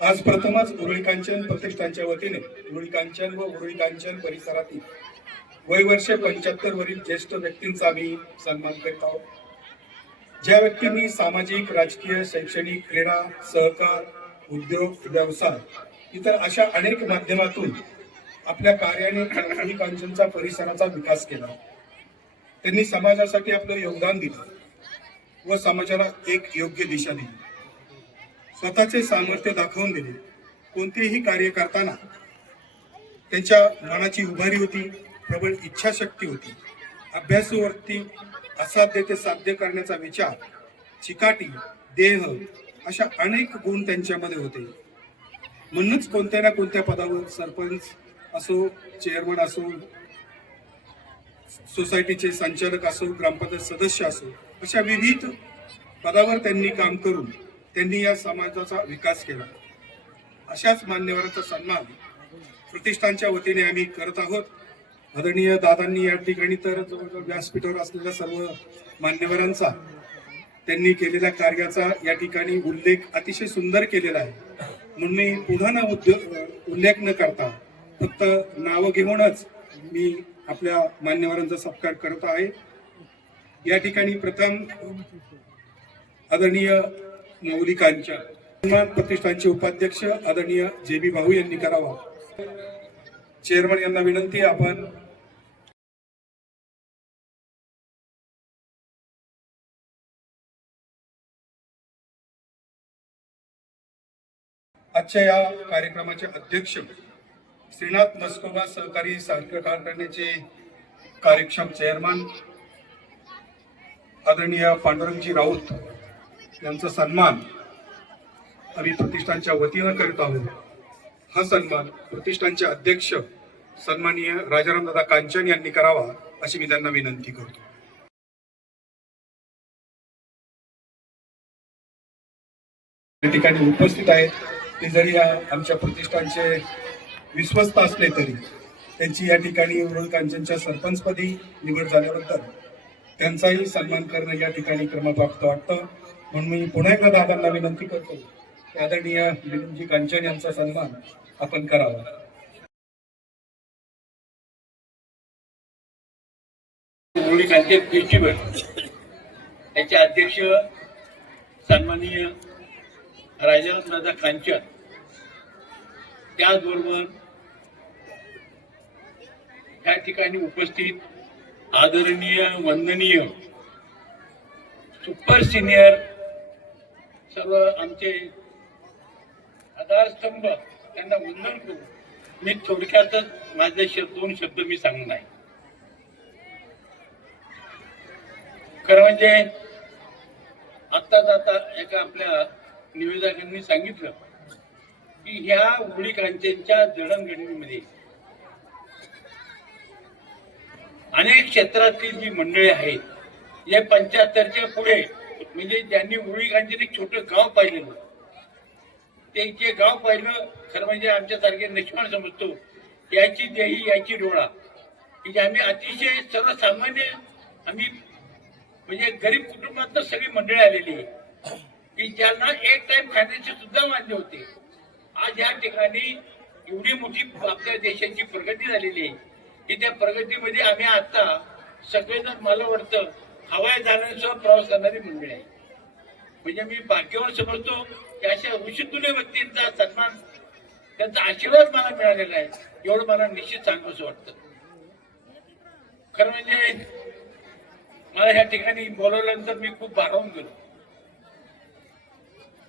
आज प्रथमच उरुळी कांचन प्रतिष्ठानच्या वतीने उरुळी कांचन व उरुळी कांचन परिसरातील वयवर्ष 75 वरील ज्येष्ठ व्यक्तींचा आम्ही सन्मान करत आहोत. ज्या व्यक्तींनी सामाजिक, राजकीय, शैक्षणिक, क्रीडा, सहकार, उद्योग, व्यवसाय इतर अशा अनेक माध्यमातून आपल्या कार्याने उरुळी कांचनच्या परिसराचा विकास केला. त्यांनी समाजासाठी आपलं योगदान दिलं व समाजाला एक योग्य दिशा दिली. स्वतःचे सामर्थ्य दाखवून दिले. कोणतेही कार्य करताना त्यांच्या मनाची उभारी होती, प्रबळ इच्छाशक्ती होती, अभ्यासूवरती असाध्य ते साध्य करण्याचा विचार, चिकाटी, देह अशा अनेक गुण त्यांच्यामध्ये होते. म्हणूनच कोणत्या ना कोणत्या पदावर सरपंच असो, चेअरमन असो, सोसायटीचे संचालक असो, ग्रामपंचायत सदस्य असो, अशा विविध पदावर त्यांनी काम करून त्यांनी या समाजाचा विकास केला. अशाच मान्यवरांचा सन्मान प्रतिष्ठानच्या वतीने आम्ही करत आहोत. आदरणीय दादांनी या ठिकाणी तर जवळजवळ व्यासपीठावर असलेल्या सर्व मान्यवरांचा त्यांनी केलेल्या कार्याचा या ठिकाणी उल्लेख अतिशय सुंदर केलेला आहे. म्हणून मी पुन्हा ना उल्लेख न करता फक्त नावं घेऊनच मी आपल्या मान्यवरांचा सत्कार करत आहे. या ठिकाणी प्रथम आदरणीय मौली कांचन प्रतिष्ठानचे उपाध्यक्ष आदरणीय JB भाऊ यांनी करावा. चेअरमन यांना विनंती, आपण आजच्या या कार्यक्रमाचे अध्यक्ष श्रीनाथ मस्कोबा सहकारी साहित्य कारखान्याचे कार्यक्षम चेअरमन आदरणीय पांडुरंगजी राऊत यांचा सन्मान आम्ही प्रतिष्ठानच्या वतीनं करत आहोत. हा सन्मान प्रतिष्ठानचे अध्यक्ष सन्माननीय राजारामदादा कांचन यांनी करावा अशी मी त्यांना विनंती करतो. या ठिकाणी उपस्थित आहेत ते जरी आमच्या प्रतिष्ठानचे विश्वस्त असले तरी त्यांची या ठिकाणी उरुळी कांचनच्या सरपंचपदी निवड झाल्याबद्दल त्यांचाही सन्मान करणं या ठिकाणी क्रमप्राप्त वाटतं. म्हणून मी पुन्हा एकदा दादांना विनंती करतो की आदरणीय मिलिंदजी कांचन यांचा सन्मान आपण करावा. उरुळी कांचन फेस्टिवल याचे अध्यक्ष सन्माननीय राजारामदादा कांचन, त्याचबरोबर या ठिकाणी उपस्थित आदरणीय, वंदनीय, सुपर सिनियर सर्व आमचे आधारस्तंभ त्यांना वंदन करू. मी थोडक्यातच माझे दोन शब्द मी सांगणार आहे. खरं म्हणजे आता एका आपल्या निवेदकांनी सांगितलं की ह्या उरुळी कांचनच्या जडणघडणीमध्ये अनेक क्षेत्रातील जी मंडळी आहेत या 75च्या पुढे, म्हणजे ज्यांनी उरुळी कांचन एक छोटं गाव पाहिलेलं, ते जे गाव पाहिलं खरं म्हणजे आमच्यासारखे नशिबान समजतो. याची देही याची डोळा, की आम्ही अतिशय सर्वसामान्य, आम्ही म्हणजे गरीब कुटुंबातनं सगळी मंडळी आलेली आहे की ज्यांना एक टाइम खाण्याचे सुद्धा मान्य होते. आज या ठिकाणी एवढी मोठी आपल्या देशाची प्रगती झालेली आहे की त्या प्रगतीमध्ये आम्ही आता सगळेजण, मला वाटतं, हवाई जहाजासह प्रवास करणारी मंडळी आहे. म्हणजे मी भाग्यवान समजतो की अशा ऋषितुल्य व्यक्तींचा सन्मान, त्यांचा आशीर्वाद मला मिळालेला आहे, एवढं मला निश्चित सांगावंसं वाटतं. खरं म्हणजे मला ह्या ठिकाणी बोलवल्यानंतर मी खूप भारावून गेलो.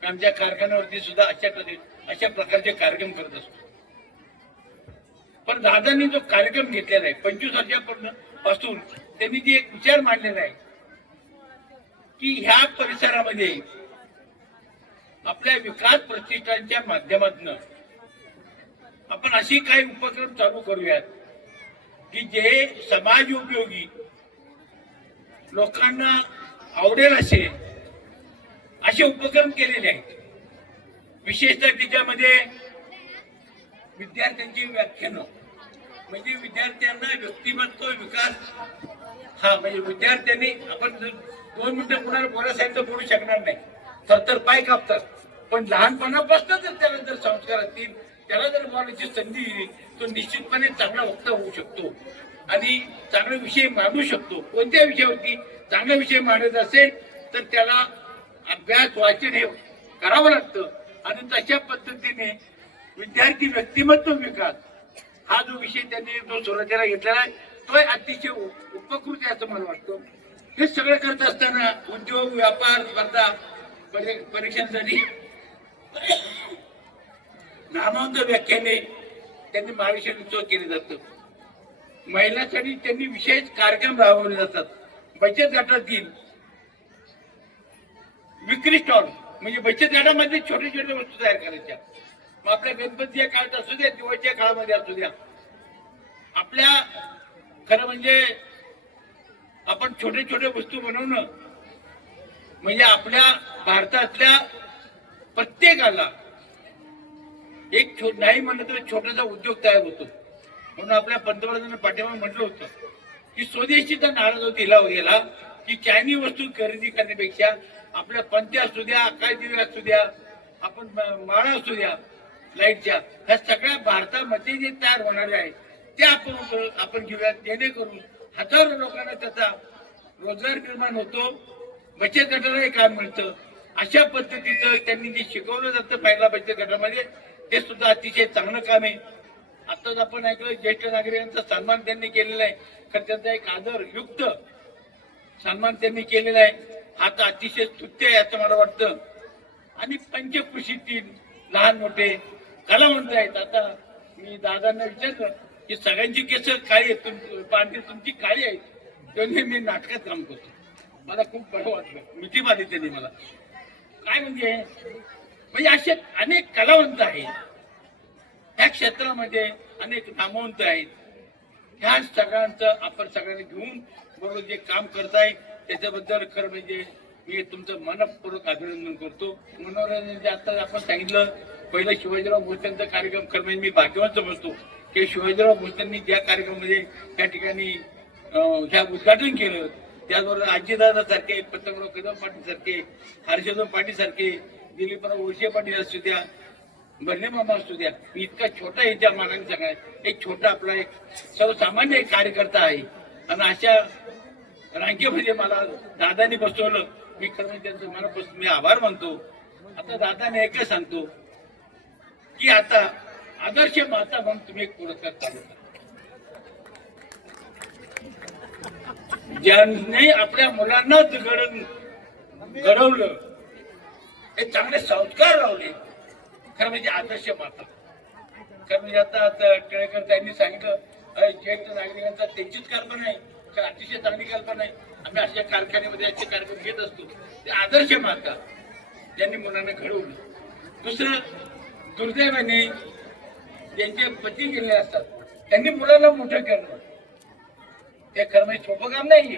आमच्या कारखान्यावरती सुद्धा अशा प्रकारचे कार्यक्रम करत असतो. पण दादांनी जो कार्यक्रम घेतलेला आहे 25 वर्षापासून, त्यांनी जे एक विचार मांडलेला आहे की ह्या परिसरामध्ये आपल्या विकास प्रतिष्ठानच्या माध्यमातून आपण अशी काही उपक्रम चालू करूयात की जे समाज उपयोगी, लोकांना आवडेल असे उपक्रम केलेले आहेत. विशेषतः त्याच्यामध्ये विद्यार्थ्यांची व्याख्यानं, म्हणजे विद्यार्थ्यांना व्यक्तिमत्व विकास, हा म्हणजे विद्यार्थ्यांनी, आपण 2 मिनिटं कुणाला बोलायचं तर बोलू शकणार नाही, तर पाय कापतात. पण लहानपणापासून जर त्याला जर संस्कार असतील, त्याला जर बोलायची संधी दिली, तो निश्चितपणे चांगला वक्ता होऊ शकतो आणि चांगले विषय मांडू शकतो. कोणत्या विषयावरती चांगला विषय मांडत असेल तर त्याला अभ्यास वाचन हे करावं लागतं आणि तशा पद्धतीने विद्यार्थी व्यक्तिमत्व विकास हा जो विषय त्यांनी जो सुरुवातीला घेतलेला आहे तो अतिशय उपकृत आहे असं मला वाटतं. हे सगळं करत असताना उद्योग, व्यापार, स्पर्धा परीक्षांसाठी नामांत व्याख्याने त्यांनी महाविषय केले जातं. महिलांसाठी त्यांनी विशेष कार्यक्रम राबवले जातात. बचत गटातील विक्री स्टॉल म्हणजे बचत गटामध्ये छोटे छोटे वस्तू तयार करायच्या. मग आपल्या गणपतीच्या काळात असू द्या, दिवाळीच्या काळामध्ये असू द्या, आपल्या खरं म्हणजे आपण छोटे छोटे वस्तू बनवणं म्हणजे आपल्या भारतातल्या प्रत्येकाला एक नाही म्हणलं तर छोटासा उद्योग तयार होतो. म्हणून आपल्या पंतप्रधानांनी पाठीमागे म्हटलं होतं की स्वदेशीचा नारा जो दिला गेला की चायनी वस्तू खरेदी करण्यापेक्षा आपल्या पंत्या असू द्या, आकाश दिवे असू द्या, आपण माळा असू द्या लाईटच्या, ह्या सगळ्या भारतामध्ये जे तयार होणारे आहे ते आपण घेऊया. जेणेकरून हजारो लोकांना त्याचा रोजगार निर्माण होतो, बचत गटालाही काम मिळतं. अशा पद्धतीचं त्यांनी जे शिकवलं जातं पहिला बचत गटामध्ये ते सुद्धा अतिशय चांगलं काम आहे. आताच आपण ऐकलं ज्येष्ठ नागरिकांचा सन्मान त्यांनी केलेला आहे, तर त्याचा एक आदरयुक्त सन्मान त्यांनी केलेला आहे. हा तर अतिशय स्तुत्य आहे असं मला वाटतं. आणि पंचकृषीतील लहान मोठे कलावंत आहेत. आता मी दादांना विचारलं की सगळ्यांची केस काळी आहेत, पांढरी तुमची काळी आहेत, तेव्हा मी नाटकात काम करतो. मला खूप बरं वाटलं, मिठी मारली त्यांनी मला. काय म्हणजे असे अनेक कलावंत आहेत ह्या क्षेत्रामध्ये, अनेक नामवंत आहेत. ह्या सगळ्यांचं आपण सगळ्यांनी घेऊन बरोबर जे काम करताय त्याच्याबद्दल खरं म्हणजे मी तुमचं मनपूर्वक अभिनंदन करतो. मनोरंजन जे आता आपण सांगितलं पहिलं शिवाजीराव भोसलेंचा कार्यक्रम खरं म्हणजे मी भाग्यवान समजतो की शिवाजीराव भोसलेंनी ज्या कार्यक्रमामध्ये त्या ठिकाणी ह्या उद्घाटन केलं, त्याचबरोबर आजीदादा सारखे, पतंगराव कदम पाटील सारखे, हर्षवर्धन पाटील सारखे, दिलीपराव वळसे पाटील असू द्या, भरणे मामा असू द्या, इतका छोटा याच्या मानाने सगळ्यात एक छोटा आपला एक सर्वसामान्य एक कार्यकर्ता आहे. आणि अशा रांगेमध्ये मला दादानी बसवलं, मी खरं म्हणजे त्यांचं मनापासून मी आभार मानतो. आता दादाने एकच सांगतो की आता आदर्श माता म्हणून तुम्ही एक पुरस्कार चालू करा. ज्यांनी आपल्या मुलांना घडवलं, हे चांगले संस्कार लावले, खरं म्हणजे आदर्श माता. खरं म्हणजे आता टिळेकर त्यांनी सांगितलं ज्येष्ठ नागरिकांचा त्यांचीच कल्पना आहे, अतिशय चांगली कल्पना आहे. आम्ही अशा कारखान्यामध्ये असे कार्यक्रम घेत असतो. ते आदर्श माता त्यांनी मुलांना घडवलं. दुसरं दुर्दैवाने ज्यांचे पती गेले असतात त्यांनी मुलांना मोठं केलं, ते खरं म्हणजे सोपं काम नाहीये.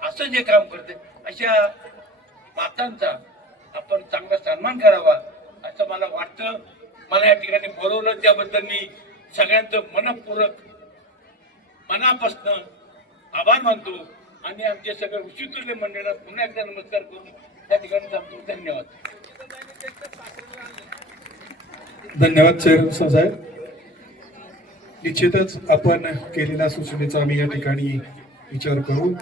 असं जे काम करते अशा मातांचा आपण चांगला सन्मान करावा असं मला वाटतं. मला या ठिकाणी बोलवलं त्याबद्दल मी सगळ्यांचं मनपूर्वक मनापासून आभार मानतो आणि आमचे सगळे विचित्र मंडळाला पुन्हा एकदा नमस्कार करून त्या ठिकाणी थांबतो. धन्यवाद. धन्यवाद चेअरमन साहेब. निश्चितच आपण केलेल्या सूचनेचा आम्ही या ठिकाणी विचार करू.